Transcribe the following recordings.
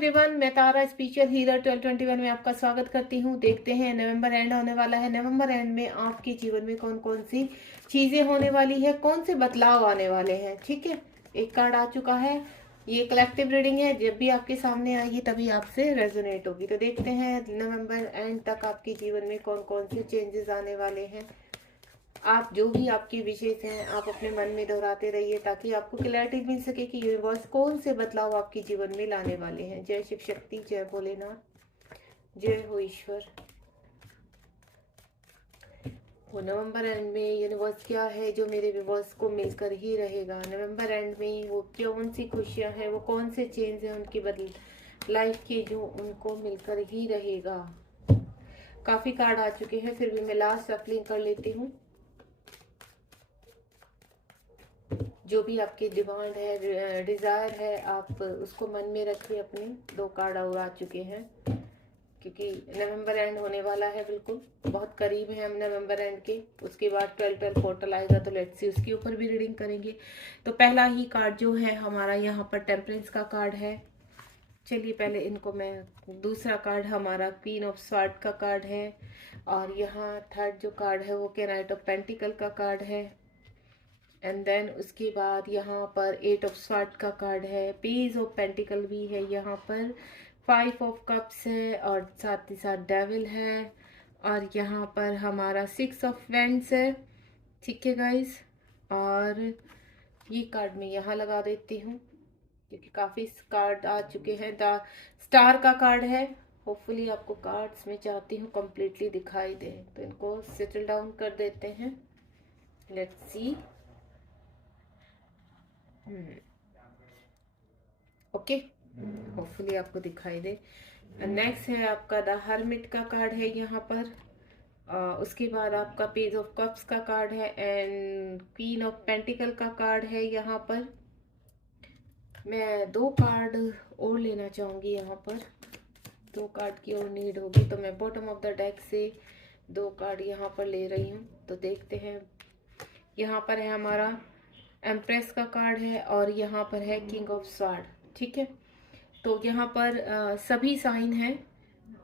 Everyone, मैं तारा spiritual healer 1221 में आपका स्वागत करती हूँ। देखते हैं नवंबर एंड होने वाला है। नवंबर एंड में आपके जीवन में कौन कौन सी चीजें होने वाली है, कौन से बदलाव आने वाले हैं। ठीक है, एक कार्ड आ चुका है। ये कलेक्टिव रीडिंग है, जब भी आपके सामने आएगी तभी आपसे रेजोनेट होगी। तो देखते हैं नवंबर एंड तक आपके जीवन में कौन कौन से चेंजेस आने वाले हैं। आप जो भी आपकी विशेष हैं आप अपने मन में दोहराते रहिए ताकि आपको क्लैरिटी मिल सके कि यूनिवर्स कौन से बदलाव आपके जीवन में लाने वाले हैं। जय शिव शक्ति, जय भोलेनाथ, जय हो ईश्वर। वो नवंबर एंड में यूनिवर्स क्या है जो मेरे व्यूवर्स को मिलकर ही रहेगा। नवंबर एंड में वो कौन सी खुशियां हैं, वो कौन से चेंज हैं उनकी बदल लाइफ के जो उनको मिलकर ही रहेगा। काफी कार्ड आ चुके हैं, फिर भी मैं लास्ट शफलिंग कर लेती हूँ। जो भी आपकी डिमांड है, डिज़ायर है, आप उसको मन में रखिए अपने। 2 कार्ड और आ चुके हैं क्योंकि नवंबर एंड होने वाला है, बिल्कुल बहुत करीब है हम नवंबर एंड के। उसके बाद 12 पोर्टल आएगा तो लेट्स सी उसके ऊपर भी रीडिंग करेंगे। तो पहला ही कार्ड जो है हमारा यहाँ पर टेम्परेंस का कार्ड है। चलिए पहले इनको मैं, दूसरा कार्ड हमारा क्वीन ऑफ स्वार्ड का कार्ड है और यहाँ थर्ड जो कार्ड है वो नाइट ऑफ पेंटिकल का कार्ड है। एंड देन उसके बाद यहाँ पर 8 ऑफ स्वार्ड का कार्ड है, पेज ऑफ पेंटिकल भी है यहाँ पर, 5 ऑफ कप्स है और साथ ही साथ डेविल है और यहाँ पर हमारा 6 ऑफ वेंड्स है। ठीक है गाइस, और ये कार्ड मैं यहाँ लगा देती हूँ क्योंकि काफ़ी कार्ड आ चुके हैं। द स्टार का कार्ड है। होपफुली आपको कार्ड्स में चाहती हूँ कंप्लीटली दिखाई दे, तो इनको सेटल डाउन कर देते हैं। Let's see. ओके, होपफुली आपको दिखाई दे। नेक्स्ट है आपका द हर्मिट का कार्ड है यहाँ पर। उसके बाद आपका पेज ऑफ कप्स का कार्ड है एंड क्वीन ऑफ पेंटिकल का कार्ड है यहाँ पर। मैं 2 कार्ड और लेना चाहूँगी यहाँ पर, 2 कार्ड की और नीड होगी तो मैं बॉटम ऑफ द डेक से 2 कार्ड यहाँ पर ले रही हूँ। तो देखते हैं, यहाँ पर है हमारा एम्प्रेस का कार्ड है और यहाँ पर है किंग ऑफ स्वार्ड। ठीक है, तो यहाँ पर सभी साइन हैं।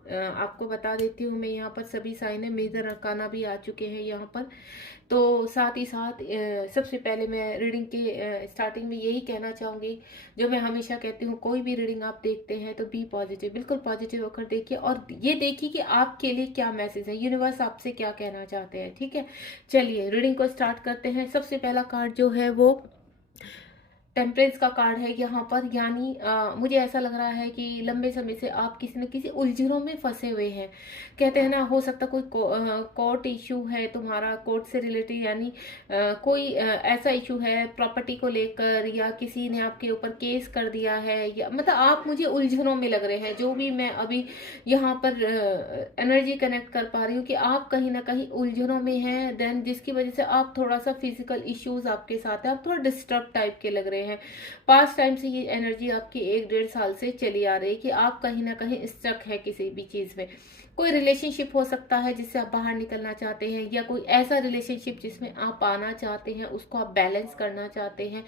आपको बता देती हूँ मैं, यहाँ पर सभी साइन है। मेजर अरकाना भी आ चुके हैं यहाँ पर। तो साथ ही साथ सबसे पहले मैं रीडिंग के स्टार्टिंग में यही कहना चाहूँगी, जो मैं हमेशा कहती हूँ, कोई भी रीडिंग आप देखते हैं तो बी पॉजिटिव, बिल्कुल पॉजिटिव होकर देखिए और ये देखिए कि आपके लिए क्या मैसेज है, यूनिवर्स आपसे क्या कहना चाहते हैं। ठीक है, चलिए रीडिंग को स्टार्ट करते हैं। सबसे पहला कार्ड जो है वो टेम्परेंस का कार्ड है यहाँ पर। यानी मुझे ऐसा लग रहा है कि लंबे समय से आप किसी न किसी उलझनों में फंसे हुए हैं। कहते हैं ना, हो सकता कोई कोर्ट इशू है तुम्हारा, कोर्ट से रिलेटेड, यानी कोई ऐसा इशू है प्रॉपर्टी को लेकर, या किसी ने आपके ऊपर केस कर दिया है, या मतलब आप मुझे उलझनों में लग रहे हैं। जो भी मैं अभी यहाँ पर एनर्जी कनेक्ट कर पा रही हूँ कि आप कहीं ना कहीं उलझनों में हैं, देन जिसकी वजह से आप थोड़ा सा फिजिकल इश्यूज आपके साथ है, आप थोड़ा डिस्टर्ब टाइप के लग रहे हैं। पास्ट टाइम से ये एनर्जी आपकी 1-1.5 साल से चली आ रही है कि आप कहीं ना कहीं स्टक है किसी भी चीज में। कोई रिलेशनशिप हो सकता है जिससे आप बाहर निकलना चाहते हैं, या कोई ऐसा रिलेशनशिप जिसमें आप आना चाहते हैं, उसको आप बैलेंस करना चाहते हैं।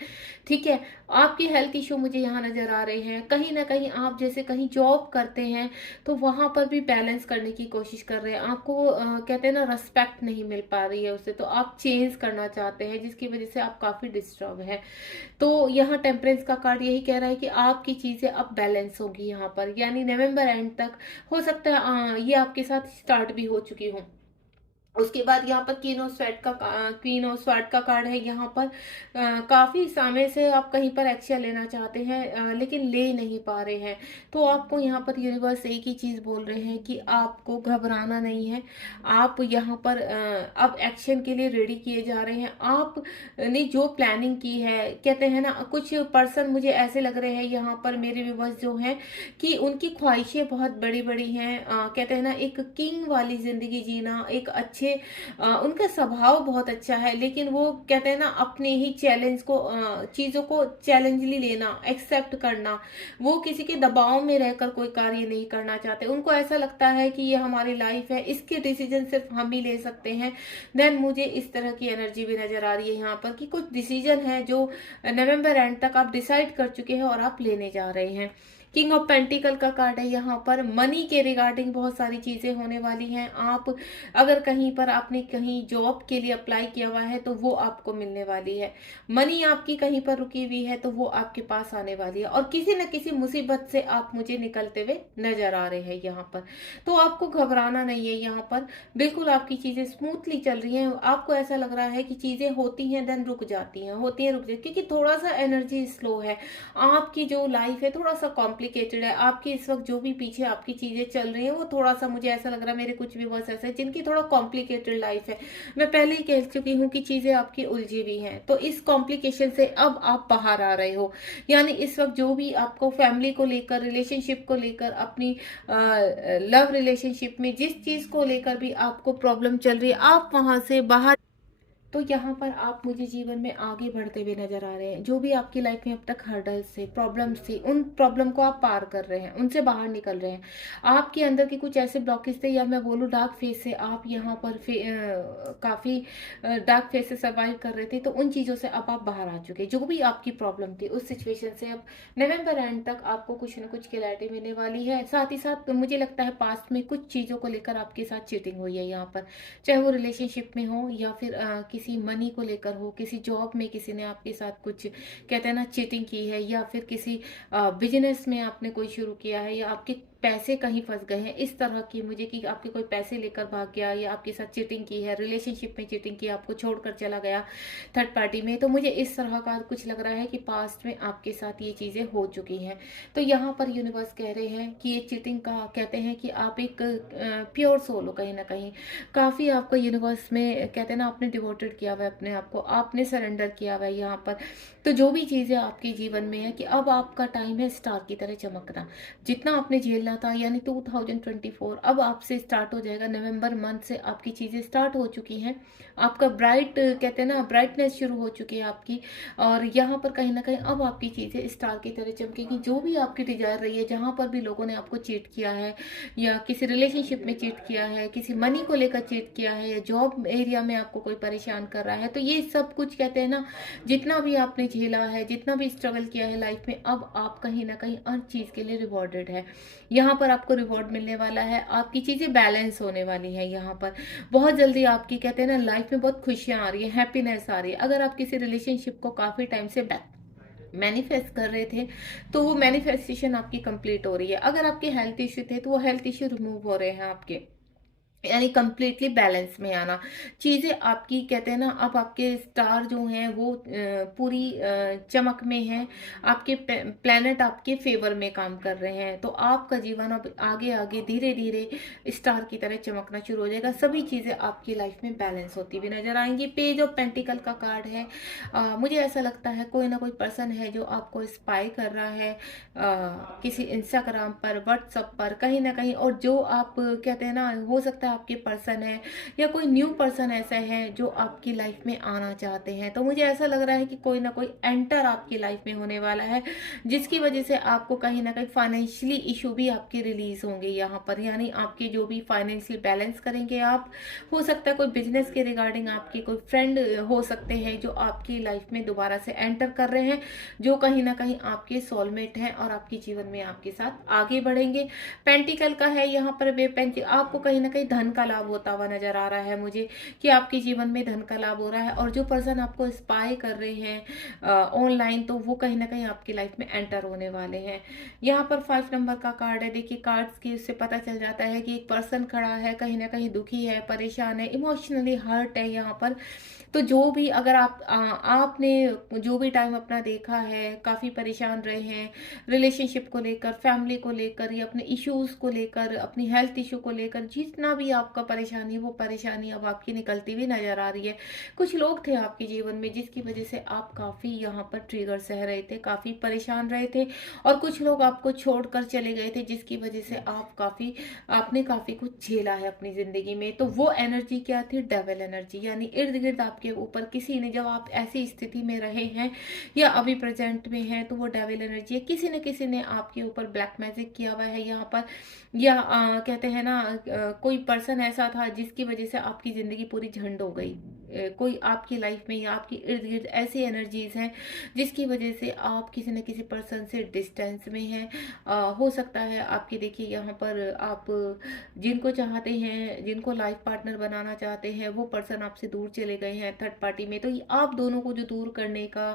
ठीक है, आपकी हेल्थ इशू मुझे यहाँ नजर आ रहे हैं। कहीं ना कहीं आप जैसे कहीं जॉब करते हैं तो वहां पर भी बैलेंस करने की कोशिश कर रहे हैं। आपको कहते हैं ना, रेस्पेक्ट नहीं मिल पा रही है उससे, तो आप चेंज करना चाहते हैं जिसकी वजह से आप काफी डिस्टर्ब है। तो यहाँ टेम्परेंस का कार्ड यही कह रहा है कि आपकी चीजें अब बैलेंस होगी यहाँ पर, यानी नवंबर एंड तक हो सकता है ये आपके साथ स्टार्ट भी हो चुकी हो। उसके बाद यहाँ पर क्वीन ऑफ स्वॉर्ड का कार्ड है यहाँ पर। काफी समय से आप कहीं पर एक्शन लेना चाहते हैं लेकिन ले नहीं पा रहे हैं। तो आपको यहाँ पर यूनिवर्स एक ही चीज बोल रहे हैं कि आपको घबराना नहीं है। आप यहाँ पर अब एक्शन के लिए रेडी किए जा रहे हैं। आपने जो प्लानिंग की है, कहते हैं ना, कुछ पर्सन मुझे ऐसे लग रहे हैं यहाँ पर मेरे व्यूवर्स जो हैं कि उनकी ख्वाहिशें बहुत बड़ी बड़ी हैं। कहते हैं ना, एक किंग वाली जिंदगी जीना, एक अच्छे उनका स्वभाव बहुत अच्छा है, लेकिन वो कहते हैं ना, अपने ही चैलेंज को चीजों को चैलेंजली लेना, एक्सेप्ट करना। वो किसी के दबाव में रहकर कोई कार्य नहीं करना चाहते। उनको ऐसा लगता है कि ये हमारी लाइफ है, इसके डिसीजन सिर्फ हम ही ले सकते हैं। देन मुझे इस तरह की एनर्जी भी नजर आ रही है यहाँ पर कि कुछ डिसीजन है जो नवंबर एंड तक आप डिसाइड कर चुके हैं और आप लेने जा रहे हैं। किंग ऑफ पेंटिकल का कार्ड है यहाँ पर। मनी के रिगार्डिंग बहुत सारी चीजें होने वाली हैं। आप अगर कहीं पर आपने कहीं जॉब के लिए अप्लाई किया हुआ है तो वो आपको मिलने वाली है। मनी आपकी कहीं पर रुकी हुई है तो वो आपके पास आने वाली है। और किसी न किसी मुसीबत से आप मुझे निकलते हुए नजर आ रहे हैं यहाँ पर। तो आपको घबराना नहीं है यहाँ पर, बिल्कुल आपकी चीजें स्मूथली चल रही हैं। आपको ऐसा लग रहा है कि चीजें होती हैं देन रुक जाती हैं, होती हैं रुक जाती, क्योंकि थोड़ा सा एनर्जी स्लो है। आपकी जो लाइफ है थोड़ा सा कॉम्प्लिकेटेड है। आपकी इस वक्त जो भी पीछे आपकी चीजें चल रही हैं वो थोड़ा सा, मुझे ऐसा लग रहा है, मेरे कुछ भी वर्ड्स ऐसे जिनकी थोड़ा कॉम्प्लिकेटेड लाइफ है। मैं पहले ही कह चुकी हूँ कि चीजें आपकी उलझी हुई हैं, तो इस कॉम्प्लिकेशन से अब आप बाहर आ रहे हो। यानी इस वक्त जो भी आपको फैमिली को लेकर, रिलेशनशिप को लेकर, अपनी लव रिलेशनशिप में जिस चीज को लेकर भी आपको प्रॉब्लम चल रही है, आप वहां से बाहर। तो यहाँ पर आप मुझे जीवन में आगे बढ़ते हुए नजर आ रहे हैं। जो भी आपकी लाइफ में अब तक हर्डल्स थे, प्रॉब्लम्स थी, उन प्रॉब्लम को आप पार कर रहे हैं, उनसे बाहर निकल रहे हैं। आपके अंदर के कुछ ऐसे ब्लॉकेज थे, या मैं बोलूँ डार्क फेज से आप यहाँ पर काफी डार्क फेज से सर्वाइव कर रहे थे, तो उन चीजों से अब आप बाहर आ चुके। जो भी आपकी प्रॉब्लम थी उस सिचुएशन से अब नवंबर एंड तक आपको कुछ न कुछ क्लैरिटी मिलने वाली है। साथ ही साथ मुझे लगता है पास्ट में कुछ चीजों को लेकर आपके साथ चीटिंग हुई है यहाँ पर, चाहे वो रिलेशनशिप में हो या फिर किसी मनी को लेकर हो, किसी जॉब में किसी ने आपके साथ कुछ कहते हैं ना चीटिंग की है, या फिर किसी बिजनेस में आपने कोई शुरू किया है, या आपके पैसे कहीं फंस गए हैं इस तरह की, मुझे कि आपके कोई पैसे लेकर भाग गया, या आपके साथ चीटिंग की है, रिलेशनशिप में चीटिंग की, आपको छोड़कर चला गया थर्ड पार्टी में। तो मुझे इस तरह का कुछ लग रहा है कि पास्ट में आपके साथ ये चीजें हो चुकी हैं। तो यहाँ पर यूनिवर्स कह रहे हैं कि ये चीटिंग का कहते हैं कि आप एक प्योर सोल हो कहीं ना कहीं। काफी आपको यूनिवर्स में कहते हैं ना आपने डिवोटेड किया हुआ है अपने आप को, आपने सरेंडर किया हुआ है यहाँ पर। तो जो भी चीजें आपके जीवन में है कि अब आपका टाइम है स्टार की तरह चमकना। जितना आपने झेलना था, यानी 2024 अब आपसे स्टार्ट हो जाएगा। नवंबर मंथ से आपकी चीजें स्टार्ट हो चुकी हैं। आपका ब्राइट कहते हैं ना ब्राइटनेस शुरू हो चुकी है आपकी। और यहाँ पर कहीं ना कहीं अब आपकी चीजें स्टार की तरह चमकेगी। जो भी आपकी डिजायर रही है, जहां पर भी लोगों ने आपको चीट किया है, या किसी रिलेशनशिप में चीट किया है, किसी मनी को लेकर चीट किया है, या जॉब एरिया में आपको कोई परेशान कर रहा है, तो ये सब कुछ कहते हैं ना जितना भी आपने झेला है, जितना भी स्ट्रगल किया है लाइफ में, अब आप कहीं ना कहीं हर चीज के लिए रिवॉर्डेड है। यहाँ पर आपको रिवॉर्ड मिलने वाला है, आपकी चीजें बैलेंस होने वाली है। यहाँ पर बहुत जल्दी आपकी कहते हैं ना लाइफ में बहुत खुशियां आ रही है, हैप्पीनेस आ रही है। अगर आप किसी रिलेशनशिप को काफी टाइम से मैनिफेस्ट कर रहे थे तो वो मैनिफेस्टेशन आपकी कंप्लीट हो रही है। अगर आपके हेल्थ इश्यू थे तो वो हेल्थ इश्यू रिमूव हो रहे हैं आपके, यानी कंप्लीटली बैलेंस में आना। चीजें आपकी कहते हैं ना अब आपके स्टार जो हैं वो पूरी चमक में हैं। आपके प्लेनेट आपके फेवर में काम कर रहे हैं। तो आपका जीवन अब आगे आगे धीरे धीरे स्टार की तरह चमकना शुरू हो जाएगा। सभी चीजें आपकी लाइफ में बैलेंस होती हुई नजर आएंगी। पेज ऑफ पेंटिकल का कार्ड है। मुझे ऐसा लगता है कोई ना कोई पर्सन है जो आपको स्पाई कर रहा है, किसी इंस्टाग्राम पर, व्हाट्सएप पर, कहीं ना कहीं। और जो आप कहते हैं ना हो सकता है आपके पर्सन है, या कोई न्यू पर्सन ऐसा है जो आपकी लाइफ में आना चाहते हैं। तो मुझे ऐसा लग रहा है कि कोई ना कोई एंटर आपकी लाइफ में होने वाला है, जिसकी वजह से आपको कहीं ना कहीं फाइनेंशियली इशू भी आपके रिलीज होंगे यहाँ पर। यानी आपके जो भी फाइनेंशियल बैलेंस करेंगे आप, हो सकता है कोई बिजनेस के रिगार्डिंग आपके कोई फ्रेंड हो सकते हैं जो आपकी लाइफ में दोबारा से एंटर कर रहे हैं, जो कहीं ना कहीं आपके सोलमेट हैं और आपके जीवन में आपके साथ आगे बढ़ेंगे। पेंटिकल का है यहाँ पर आपको कहीं ना कहीं धन का लाभ होता हुआ नजर आ रहा है मुझे, कि आपके जीवन में धन का लाभ हो रहा है। और जो पर्सन आपको स्पाई कर रहे हैं ऑनलाइन, तो वो कहीं ना कहीं आपकी लाइफ में एंटर होने वाले हैं। यहाँ पर 5 नंबर का कार्ड है। देखिए कार्ड्स की उससे पता चल जाता है कि एक पर्सन खड़ा है, कहीं ना कहीं दुखी है, परेशान है, इमोशनली हर्ट है यहाँ पर। तो जो भी अगर आपने जो भी टाइम अपना देखा है, काफी परेशान रहे हैं रिलेशनशिप को लेकर, फैमिली को लेकर, या अपने इश्यूज को लेकर, अपनी हेल्थ इशू को लेकर, जितना भी आपका परेशानी, वो परेशानी अब आपकी निकलती हुई नजर आ रही है। कुछ लोग थे आपके जीवन में जिसकी वजह से आप काफी यहाँ पर ट्रिगर सह रहे थे, काफी परेशान रहे थे। और कुछ लोग आपको छोड़कर चले गए थे जिसकी वजह से आपने काफी कुछ झेला है अपनी जिंदगी में। तो वो एनर्जी क्या थी? Devil energy. यानी इर्द गिर्द आपके ऊपर किसी ने, जब आप ऐसी स्थिति में रहे हैं या अभी प्रेजेंट में हैं, तो वो डेविल एनर्जी है। किसी न किसी ने आपके ऊपर ब्लैक मैजिक किया हुआ है यहाँ पर, या कहते हैं ना कोई पर्सन ऐसा था जिसकी वजह से आपकी जिंदगी पूरी झंड हो गई। कोई आपकी लाइफ में या आपकी इर्द गिर्द ऐसी एनर्जीज हैं जिसकी वजह से आप किसी न किसी पर्सन से डिस्टेंस में हैं। हो सकता है आपके, देखिए यहाँ पर आप जिनको चाहते हैं, जिनको लाइफ पार्टनर बनाना चाहते हैं, वो पर्सन आपसे दूर चले गए हैं थर्ड पार्टी में। तो आप दोनों को जो दूर करने का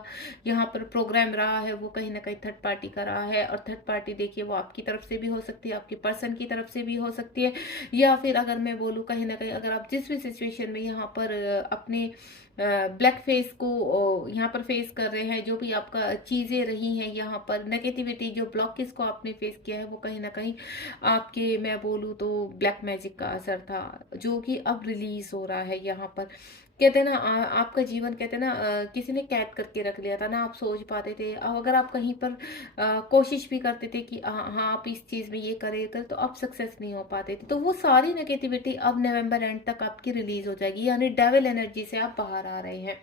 यहाँ पर प्रोग्राम रहा है वो कहीं ना कहीं थर्ड पार्टी का रहा है। और थर्ड पार्टी देखिए वो आपकी तरफ से भी हो सकती है, आपके पर्सन की तरफ से भी हो सकती है, या फिर अगर मैं बोलूँ कहीं ना कहीं अगर आप जिस भी सिचुएशन में यहाँ पर अपने ब्लैक फेस को यहाँ पर फेस कर रहे हैं, जो भी आपका चीज़ें रही हैं यहाँ पर नेगेटिविटी, जो ब्लॉकेज को आपने फेस किया है, वो कहीं ना कहीं आपके, मैं बोलूँ तो ब्लैक मैजिक का असर था, जो कि अब रिलीज हो रहा है यहाँ पर। कहते हैं ना आपका जीवन, कहते हैं ना किसी ने कैद करके रख लिया था ना, आप सोच पाते थे। अब अगर आप कहीं पर कोशिश भी करते थे कि हाँ आप इस चीज़ में ये करें तो आप सक्सेस नहीं हो पाते थे। तो वो सारी नेगेटिविटी अब नवंबर एंड तक आपकी रिलीज हो जाएगी, यानी डेविल एनर्जी से आप बाहर आ रहे हैं।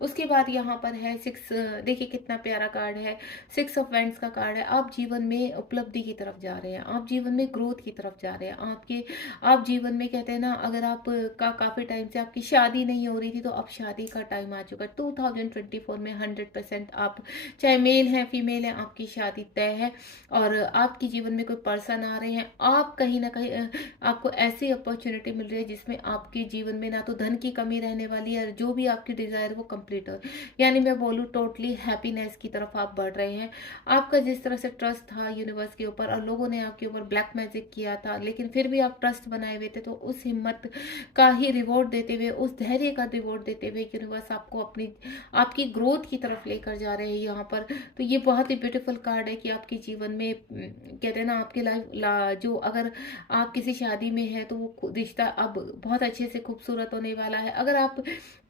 उसके बाद यहाँ पर है 6, देखिए कितना प्यारा कार्ड है, 6 ऑफ वैंड्स का कार्ड है। आप जीवन में उपलब्धि की तरफ जा रहे हैं, आप जीवन में ग्रोथ की तरफ जा रहे हैं। आप जीवन में, कहते हैं ना अगर आप का काफ़ी टाइम से आपकी शादी नहीं हो रही थी तो अब शादी का टाइम आ चुका है। 2024 में 100% आप, चाहे मेल हैं फीमेल हैं, आपकी शादी तय है। और आपके जीवन में कोई पर्सन आ रहे हैं, आप कहीं ना कहीं आपको ऐसी अपॉर्चुनिटी मिल रही है जिसमें आपके जीवन में ना तो धन की कमी रहने वाली है, जो भी आपकी डिजायर वो कंप्लीट हो, यानी मैं बोलूँ टोटली हैप्पीनेस की तरफ आप बढ़ रहे हैं। आपका जिस तरह से ट्रस्ट था यूनिवर्स के ऊपर और लोगों ने आपके ऊपर ब्लैक मैजिक किया था, लेकिन फिर भी आप ट्रस्ट बनाए हुए थे, तो उस हिम्मत का ही रिवॉर्ड देते हुए, उस धैर्य का रिवॉर्ड देते हुए यूनिवर्स आपको आपकी ग्रोथ की तरफ लेकर जा रहे हैं यहाँ पर। तो ये बहुत ही ब्यूटीफुल कार्ड है कि आपके जीवन में, कहते हैं ना आपकी लाइफ जो, अगर आप किसी शादी में है तो वो रिश्ता अब बहुत अच्छे से खूबसूरत होने वाला है। अगर आप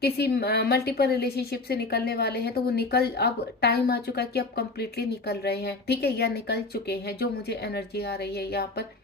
किसी मल्टीपल रिलेशनशिप से निकलने वाले हैं तो वो अब टाइम आ चुका है कि आप कंप्लीटली निकल रहे हैं, ठीक है, या निकल चुके हैं, जो मुझे एनर्जी आ रही है यहाँ पर।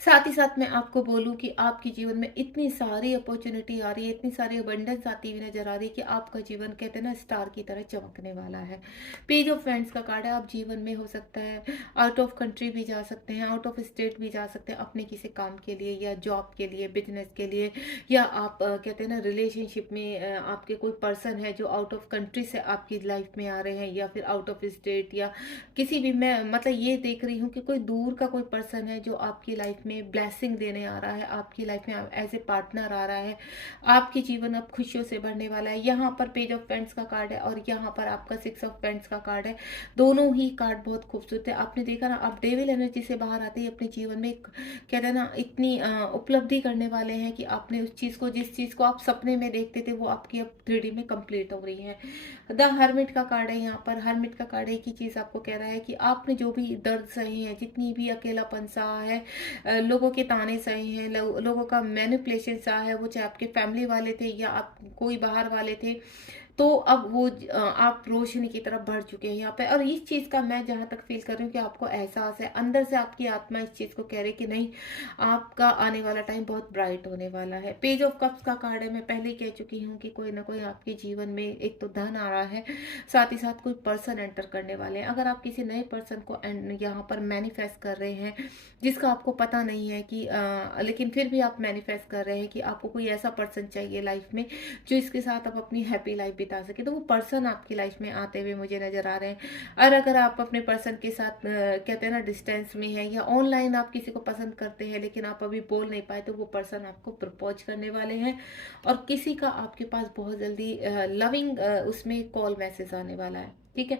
साथ ही साथ मैं आपको बोलूं कि आपके जीवन में इतनी सारी अपॉर्चुनिटी आ रही है, इतनी सारी अबंडेंस आती हुई नजर आ रही है कि आपका जीवन, कहते हैं ना, स्टार की तरह चमकने वाला है। पेज ऑफ फ्रेंड्स का कार्ड है। आप जीवन में, हो सकता है आउट ऑफ कंट्री भी जा सकते हैं, आउट ऑफ स्टेट भी जा सकते हैं अपने किसी काम के लिए या जॉब के लिए, बिजनेस के लिए, या आप कहते हैं ना रिलेशनशिप में आपके कोई पर्सन है जो आउट ऑफ कंट्री से आपकी लाइफ में आ रहे हैं, या फिर आउट ऑफ स्टेट, या किसी भी, मैं मतलब ये देख रही हूँ कि कोई दूर का कोई पर्सन है जो आपकी लाइफ में ब्लेसिंग देने आ रहा है, आपकी लाइफ में एज ए पार्टनर आ रहा है। आपके जीवन अब खुशियों से भरने वाला है। यहाँ पर पेज ऑफ पेंट्स का कार्ड है और यहाँ पर आपका 6 ऑफ पेंट्स का कार्ड है। दोनों ही कार्ड बहुत खूबसूरत है। आपने देखा ना, आप डेविल एनर्जी से बाहर आते ही अपने जीवन में कहते हैं ना इतनी उपलब्धि करने वाले हैं कि आपने उस चीज को, जिस चीज को आप सपने में देखते थे, वो आपकी अब 3D में कंप्लीट हो रही है। द हर्मिट का कार्ड है। यहाँ पर हर्मिट का कार्ड एक ही चीज आपको कह रहा है कि आपने जो भी दर्द सहे हैं, जितनी भी अकेलापन सहा है, लोगों के ताने सहे हैं, लोगों का मैनिपुलेशन सहा है, वो चाहे आपके फैमिली वाले थे या आप कोई बाहर वाले थे, तो अब वो आप रोशनी की तरफ बढ़ चुके हैं यहाँ पे। और इस चीज का मैं जहां तक फील कर रही हूँ कि आपको एहसास है, अंदर से आपकी आत्मा इस चीज को कह रही है कि नहीं, आपका आने वाला टाइम बहुत ब्राइट होने वाला है। पेज ऑफ कप्स का कार्ड है। मैं पहले ही कह चुकी हूँ कि कोई ना कोई आपके जीवन में एक तो धन आ रहा है, साथ ही साथ कोई पर्सन एंटर करने वाले हैं। अगर आप किसी नए पर्सन को यहाँ पर मैनिफेस्ट कर रहे हैं जिसका आपको पता नहीं है कि लेकिन फिर भी आप मैनिफेस्ट कर रहे हैं कि आपको कोई ऐसा पर्सन चाहिए लाइफ में जो इसके साथ आप अपनी हैप्पी लाइफ बिता सके, तो वो पर्सन आपकी लाइफ में आते हुए मुझे नजर आ रहे हैं। और अगर आप अपने पर्सन के साथ कहते हैं ना डिस्टेंस में है, या ऑनलाइन आप किसी को पसंद करते हैं लेकिन आप अभी बोल नहीं पाए, तो वो पर्सन आपको प्रपोज करने वाले हैं और किसी का आपके पास बहुत जल्दी लविंग उसमें कॉल मैसेज आने वाला है, ठीक है।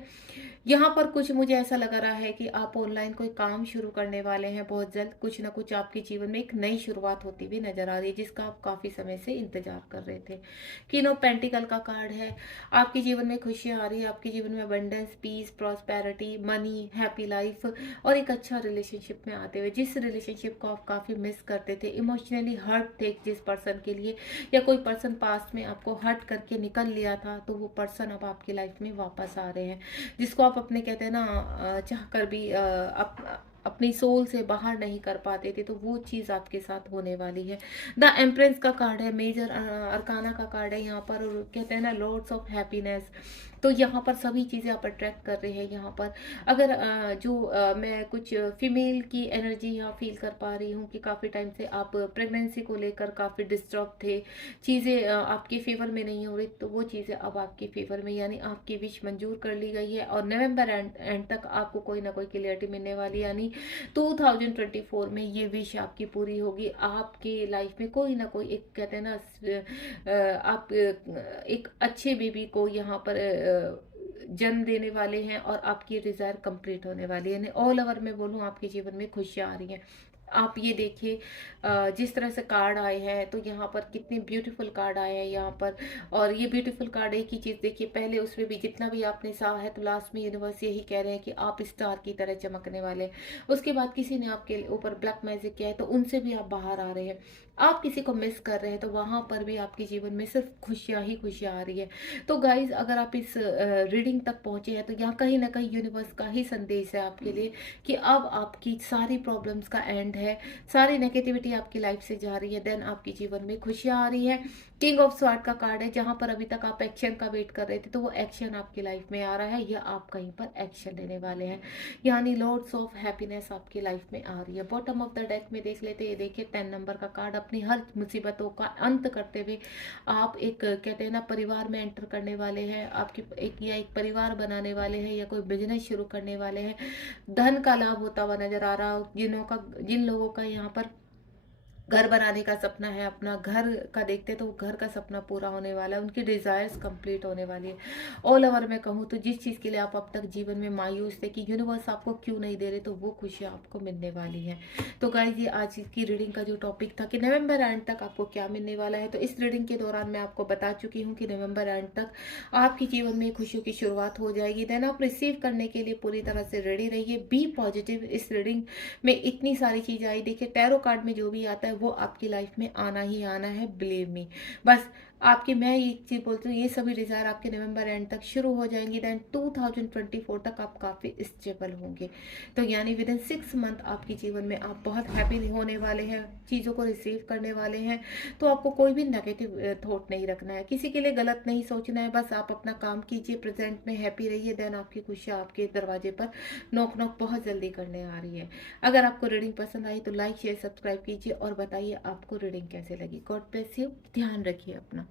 यहाँ पर कुछ मुझे ऐसा लग रहा है कि आप ऑनलाइन कोई काम शुरू करने वाले हैं बहुत जल्द। कुछ ना कुछ आपके जीवन में एक नई शुरुआत होती हुई नजर आ रही है जिसका आप काफी समय से इंतजार कर रहे थे। किंग ऑफ पेंटिकल का कार्ड है। आपके जीवन में खुशियां आ रही है, आपके जीवन में abundance, peace, prosperity, money, happy life और एक अच्छा रिलेशनशिप में आते हुए, जिस रिलेशनशिप को आप काफी मिस करते थे, इमोशनली हर्ट थे जिस पर्सन के लिए, या कोई पर्सन पास्ट में आपको हर्ट करके निकल लिया था, तो वो पर्सन अब आपकी लाइफ में वापस आ रहे हैं, जिसको आप अपने, कहते हैं ना, चाह कर भी अपनी सोल से बाहर नहीं कर पाते थे, तो वो चीज आपके साथ होने वाली है। द एम्प्रेस का कार्ड है। मेजर अरकाना का कार्ड है यहाँ पर, और कहते हैं ना लॉर्ड्स ऑफ हैप्पीनेस। तो यहाँ पर सभी चीज़ें आप अट्रैक्ट कर रहे हैं। यहाँ पर अगर मैं कुछ फीमेल की एनर्जी यहाँ फील कर पा रही हूँ कि काफ़ी टाइम से आप प्रेगनेंसी को लेकर काफ़ी डिस्टर्ब थे, चीज़ें आपके फेवर में नहीं हो रही, तो वो चीज़ें अब आपके फेवर में, यानी आपकी विश मंजूर कर ली गई है और नवंबर एंड तक आपको कोई ना कोई क्लियरिटी मिलने वाली है। यानी 2024 में ये विश आपकी पूरी होगी। आपकी लाइफ में कोई ना कोई एक, कहते हैं ना, आप एक अच्छे बेबी को यहाँ पर जन्म देने वाले हैं और आपकी डिज़ायर कंप्लीट होने वाली है। ऑल ओवर मैं बोलूँ, आपके जीवन में खुशियाँ आ रही हैं। आप ये देखिए जिस तरह से कार्ड आए हैं, तो यहाँ पर कितने ब्यूटीफुल कार्ड आए हैं यहाँ पर। और ये ब्यूटीफुल कार्ड, एक ही चीज़ देखिए, पहले उसमें भी जितना भी आपने सहा है, तो लास्ट में यूनिवर्स यही कह रहे हैं कि आप स्टार की तरह चमकने वाले हैं। उसके बाद किसी ने आपके ऊपर ब्लैक मैजिक किया है, तो उनसे भी आप बाहर आ रहे हैं। आप किसी को मिस कर रहे हैं, तो वहाँ पर भी आपके जीवन में सिर्फ खुशियाँ ही खुशियाँ आ रही है। तो गाइज, अगर आप इस रीडिंग तक पहुँचे हैं, तो यहाँ कहीं ना कहीं यूनिवर्स का ही संदेश है आपके लिए कि अब आपकी सारी प्रॉब्लम्स का एंड है, सारी नेगेटिविटी आपकी लाइफ से जा रही है, देन आपके जीवन में खुशियाँ आ रही है। किंग ऑफ स्वॉर्ड का कार्ड है, जहाँ पर अभी तक आप एक्शन का वेट कर रहे थे, तो वो एक्शन आपकी लाइफ में आ रहा है, या आप कहीं पर एक्शन लेने वाले हैं, यानी लॉर्ड्स ऑफ हैप्पीनेस आपकी लाइफ में आ रही है। बॉटम ऑफ द डेक में देख लेते हैं, ये देखिए 10 नंबर का कार्ड। अपनी हर मुसीबतों का अंत करते हुए आप एक, कहते हैं ना, परिवार में एंटर करने वाले हैं। आपकी एक परिवार बनाने वाले हैं, या कोई बिजनेस शुरू करने वाले हैं। धन का लाभ होता हुआ नजर आ रहा हो। जिन लोगों का यहाँ पर घर बनाने का सपना है, अपना घर का देखते, तो घर का सपना पूरा होने वाला है, उनकी डिजायर्स कंप्लीट होने वाली है। ऑल ओवर मैं कहूँ तो जिस चीज़ के लिए आप अब तक जीवन में मायूस थे कि यूनिवर्स आपको क्यों नहीं दे रहे, तो वो खुशियाँ आपको मिलने वाली है। तो गाइस, ये आज की रीडिंग का जो टॉपिक था कि नवंबर एंड तक आपको क्या मिलने वाला है, तो इस रीडिंग के दौरान मैं आपको बता चुकी हूँ कि नवंबर एंड तक आपके जीवन में खुशियों की शुरुआत हो जाएगी। देन आप रिसीव करने के लिए पूरी तरह से रेडी रहिए, बी पॉजिटिव। इस रीडिंग में इतनी सारी चीज़ आई, देखिए टैरो कार्ड में जो भी आता है वो आपकी लाइफ में आना ही आना है, बिलीव मी। बस आपकी, मैं एक चीज़ बोलती हूँ, ये सभी डिज़ायर आपके नवंबर एंड तक शुरू हो जाएंगी। देन 2024 तक आप काफ़ी स्टेबल होंगे। तो यानी विद इन 6 मंथ आपके जीवन में आप बहुत हैप्पी होने वाले हैं, चीज़ों को रिसीव करने वाले हैं। तो आपको कोई भी नेगेटिव थॉट नहीं रखना है, किसी के लिए गलत नहीं सोचना है, बस आप अपना काम कीजिए, प्रेजेंट में हैप्पी रहिए। देन आपकी खुशियाँ आपके दरवाजे पर नॉक नॉक बहुत जल्दी करने आ रही है। अगर आपको रीडिंग पसंद आई तो लाइक शेयर सब्सक्राइब कीजिए और बताइए आपको रीडिंग कैसे लगी। गॉड ब्लेस यू, ध्यान रखिए अपना।